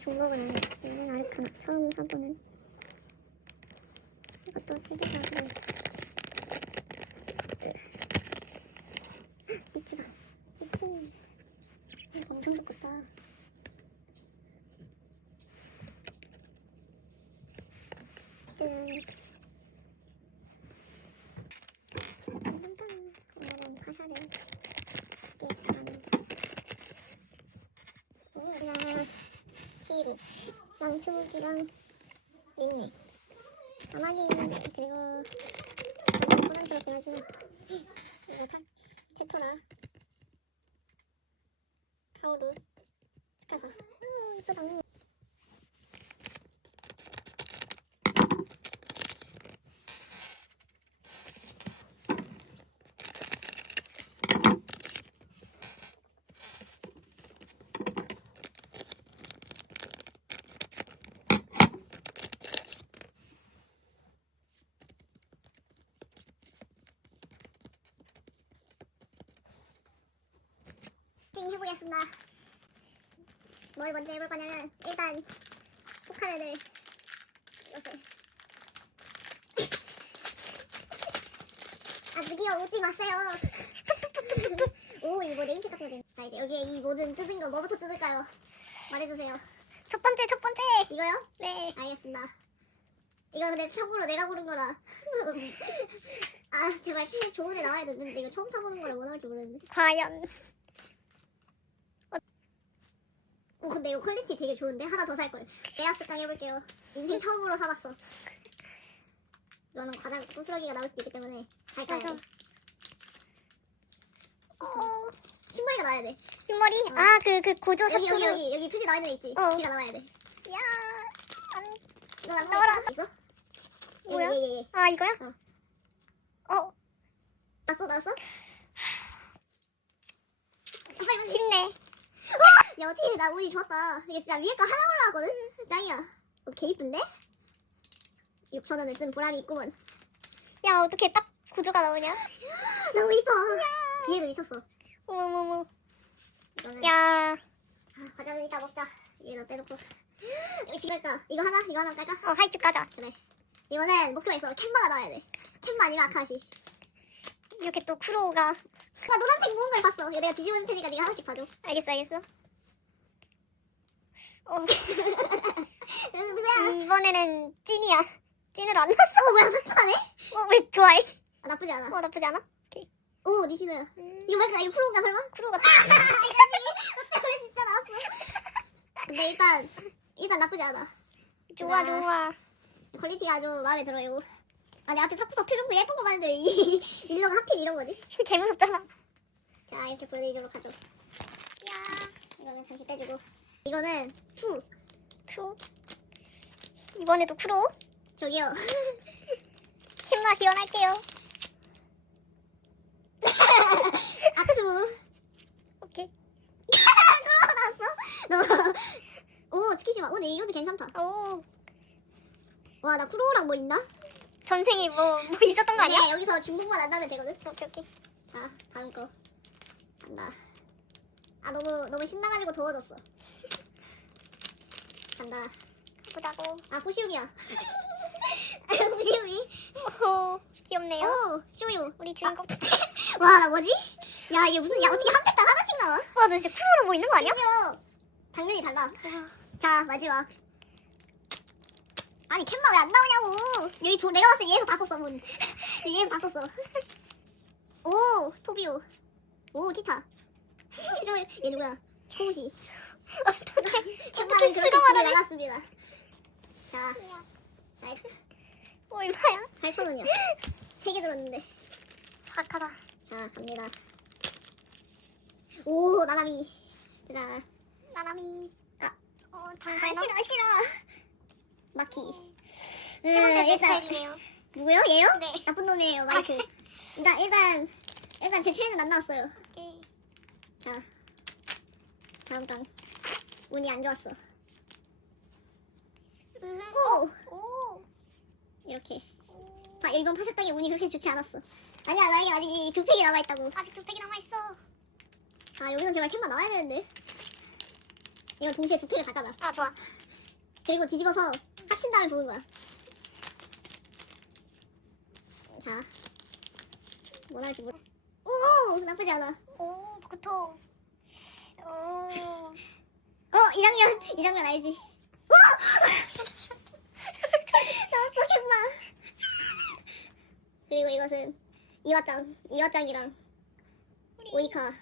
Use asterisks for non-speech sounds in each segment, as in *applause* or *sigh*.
그 중국은 있는 아르카나 처음 사보는 이것도 세계사고 미치다 미치 엄청 두껍다 짠 오늘은 화샤를 깨끗하는 오늘이랑 히르 왕수목이랑 린니 아마기 그리고 소란스럽긴 하지만 이거 타, 테토라. 카오루 스카사. 음 이쁘다 찡 해보겠습니다 뭘 먼저 해볼 거냐면 일단 포카렌을 이렇게. *laughs* 아 드디어 웃지 마세요. *laughs* 오 이거 뭐 네임펜 같은 거 되네. 자 이제 여기에 이 모든 뜯은 거 뭐부터 뜯을까요? 말해주세요. 첫 번째 첫 번째! 이거요? 네. 알겠습니다. 이거 근데 참고로 내가 고른 거라. *laughs* 아 제발 실력 좋은 애 나와야 되는데 이거 처음 사보는 거라 뭐 나올지 모르겠는데. 과연 오 근데 이거 퀄리티 되게 좋은데 하나 더 살걸 레아스깡 해볼게요 인생 처음으로 사봤어 이거는 과장 부스러기가 나올 수도 있기 때문에 잘 까야 돼 맞아. 어, 흰머리가 나와야 돼 흰머리? 어. 아, 그, 그 고조 여기 여기. 여기 여기 표시 나와 있는 애 있지 어. 귀가 나와야 돼 야, 안, 이거 나 나와라. 있어? 뭐야? 예예예 아, 이거야? 어. 어, 나왔어 나왔어? 빨리 빨리 쉽네. 야 어떻게 나 운이 좋았다 이게 진짜 위에 거 하나 올라왔거든 짱이야 어, 개 이쁜데? 6천원을 쓴 보람이 있구먼 야, 어떻게 딱 구조가 나오냐? *gasps* 너무 이뻐 뒤에도 미쳤어 어머머머. 이거는 야, 아, 과자는 이따 먹자. 여기다 빼놓고. *gasps* 이거 지금 깔까? 이거 하나? 이거 하나 깔까? 어, 하이큐 까자. 그래. 이거는 목표가 있어. 캔마가 나와야 돼. 캔마 아니면 아카시. 이렇게 또 쿠로우가. 나 노란색 모은 걸 봤어. 이거 내가 뒤집어 줄 테니까 네가 하나씩 봐줘. 알겠어, 알겠어. 어? *laughs* 이번에는 찐이야. 찐으로 안 났어. 어, 뭐야, 착하네? 어, 왜 좋아해? 아, 나쁘지 않아. 어, 나쁘지 않아? 오, 니시노야. 음, 이거 뭐야? 이거 프로인가 설마? 쿠로우가. 왜 *laughs* 진짜 나왔어? 근데 일단, 일단 나쁘지 않아. 좋아, 자. 좋아. 퀄리티가 아주 마음에 들어요. 아, 내 앞에 사쿠사 표정도 예쁜 거 봤는데 왜 이, *laughs* 일러가 하필 이런 거지? 개 무섭잖아. 자, 이렇게 보여드리도록 하죠. 야 이거는 잠시 빼주고. 이거는 투. 투. 이번에도 쿠로우. 저기요. *laughs* 캔마 기원할게요. *laughs* 악수. 오케이. *laughs* 너. 오, 스키시마. 오, 내 이거도 괜찮다. 오, 와, 나 쿠로우랑 뭐 있나? 전생에 뭐, 뭐 있었던 거 아니야? 네, 여기서 중복만 안 나면 되거든. 오케이, 오케이. 자, 다음 거. 간다. 아, 너무, 너무 신나가지고 더워졌어. 간다. 보자고. 아, 호시움이야. 호시움이. 오호, 귀엽네요. 오, 쇼요. 우리 주인공. *laughs* 와, 나 뭐지? 야, 이게 무슨, 야, 어떻게 한 팩당 하나씩 나와? 와, 너 진짜 쿠로우로 뭐 있는 거 아니야? 심지어 당연히 달라. 자 마지막. 아니 캔마 왜 안 나오냐고. 여기 조, 내가 봤을 때 얘에서 다 썼어 문. *laughs* 얘에서 다 썼어. *laughs* 오 토비오. 오 티타. 시조 얘 누구야? 호우시. 캔마는 그 나갔습니다. 자, 자뭐 얼마야? 8천 원이야. 세개 들었는데. 사악하다. 자 갑니다. 오 나나미. 자. 나나미. 아. 어, 아, 장관어. 싫어 싫어. 마키. 세 번째 내 일단 스타일이네요. 누구요? 얘요? 네. 나쁜 놈이에요, 마이크. 일단, 일단, 일단 제 체에는 안 나왔어요. 오케이. 자, 다음 강 운이 안 좋았어. 음. 오 오. 이렇게. 아 이번 파샷당의 운이 그렇게 좋지 않았어. 아니야 나에게 아직 두 팩이 남아 있다고. 아직 두 팩이 남아 있어. 아 여기서 제발 캔만 나와야 되는데. 이건 동시에 두 팩을 다 까봐. 아 좋아. 그리고 뒤집어서 합친 다음에 보는 거야. 자, 뭐 나올지 모르. 오, 나쁘지 않아. 오 그토. 오. 어, 이 장면, 이 장면 알지? 오! 나왔어, 캔마. 그리고 이것은 이화짱, 이화짱이랑 우리 오이카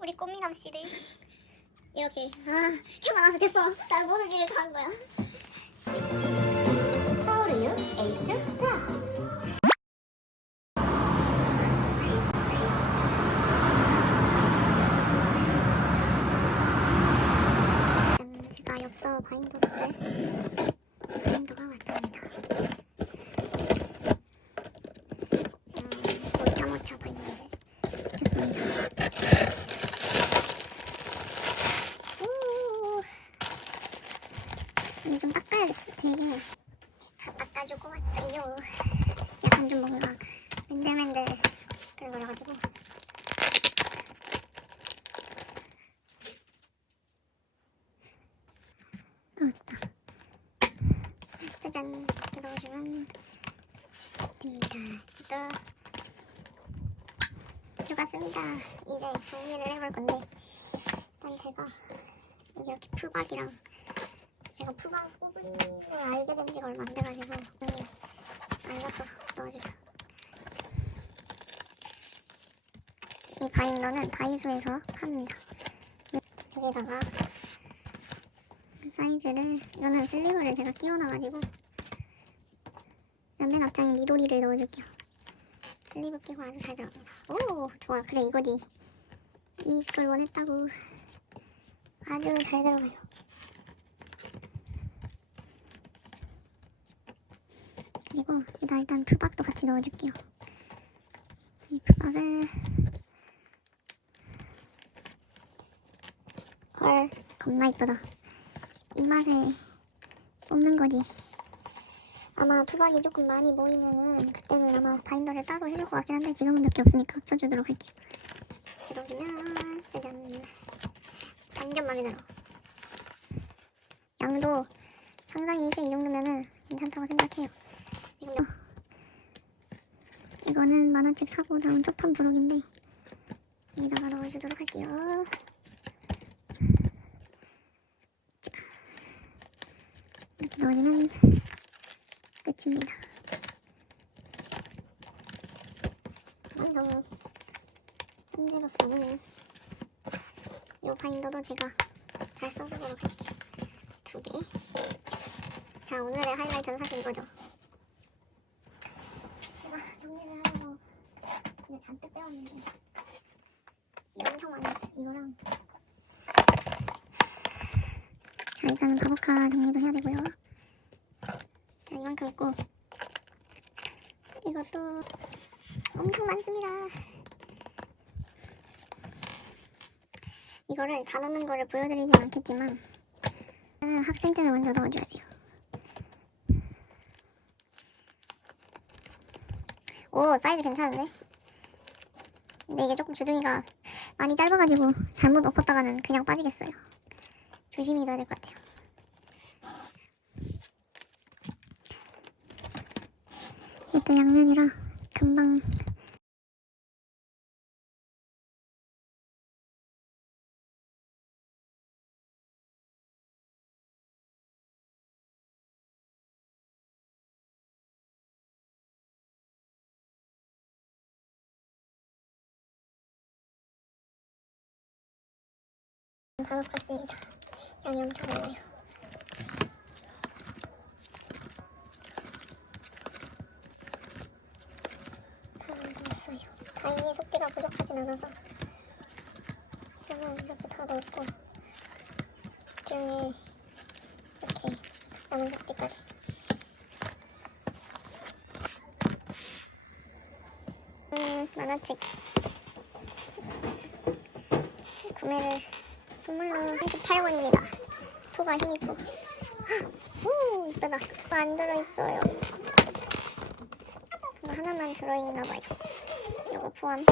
우리 꽃미남 씨들. 이렇게. 아, 캔마 나와서 됐어. 난 모든 일을 다 한 거야. 서울우유 에이트 플러스. 짠, 제가 엽서 바인더를 쓸 바인더가 왔답니다. 음, 모차모차 바인더를 시켰습니다. 오, 이제 좀 닦아야겠어, 되게. 다 닦아주고 왔어요. 약간 좀 뭔가 맨들맨들 그래가지고. 어, 됐다. 짜잔, 이렇게 넣어주면 됩니다. 또 들어갔습니다. 이제 정리를 해볼 건데, 일단 제가 이렇게 풀박이랑 제가 풀박 뽑은 걸 알게 된 지가 얼마 안 돼가지고 이 알려서 넣어주자. 이 바인더는 다이소에서 팝니다. 여기다가 사이즈를 이거는 슬리브를 제가 끼워놔가지고 맨 앞장에 미도리를 넣어줄게요. 슬리브 끼고 아주 잘 들어갑니다. 오 좋아. 그래 이거지. 이걸 원했다고. 아주 잘 들어가요. 그리고 여기다 일단 풀박도 같이 넣어줄게요. 이 풀박을 헐 겁나 이쁘다. 이 맛에 뽑는 거지. 아마 투박이 조금 많이 모이면은 그때는 아마 바인더를 따로 해줄 것 같긴 한데 지금은 몇 개 없으니까 합쳐주도록 할게요. 그러면 짜잔 완전 마음에 들어. 양도 상당히 이 정도면은 괜찮다고 생각해요. 이거 이거는 만화책 사고 나온 쪽판 부록인데 여기다가 넣어주도록 할게요. 이렇게 넣어주면 끝입니다. 완성. 현재로서는 이 바인더도 제가 잘 써보도록 할게요. 두 개. 자, 오늘의 하이라이트는 사실 이거죠. 제가 정리를 하려고 진짜 잔뜩 빼왔는데 엄청 많이 했어요. 이거랑 자 일단은 바보카 정리도 해야 되고요 자 이만큼 있고 이것도 엄청 많습니다. 이거를 다 넣는 거를 보여드리진 않겠지만 저는 학생증을 먼저 넣어줘야 돼요. 오 사이즈 괜찮은데? 근데 이게 조금 주둥이가 많이 짧아가지고 잘못 엎었다가는 그냥 빠지겠어요. 조심히 넣어야 될 것 같아요. 이게 또 양면이라 금방 다 넣었습니다. 양이 엄청 많네요. 다 넣었어요. 다행히 속지가 부족하진 않아서 이거는 이렇게 다 넣었고 중에 이렇게 남은 속지까지 음, 만화책 구매를 선물로 38원입니다. 토가 힘있고. 오, 이쁘다. 안 들어있어요. 이거 하나만 들어있나봐요. 이거 포함.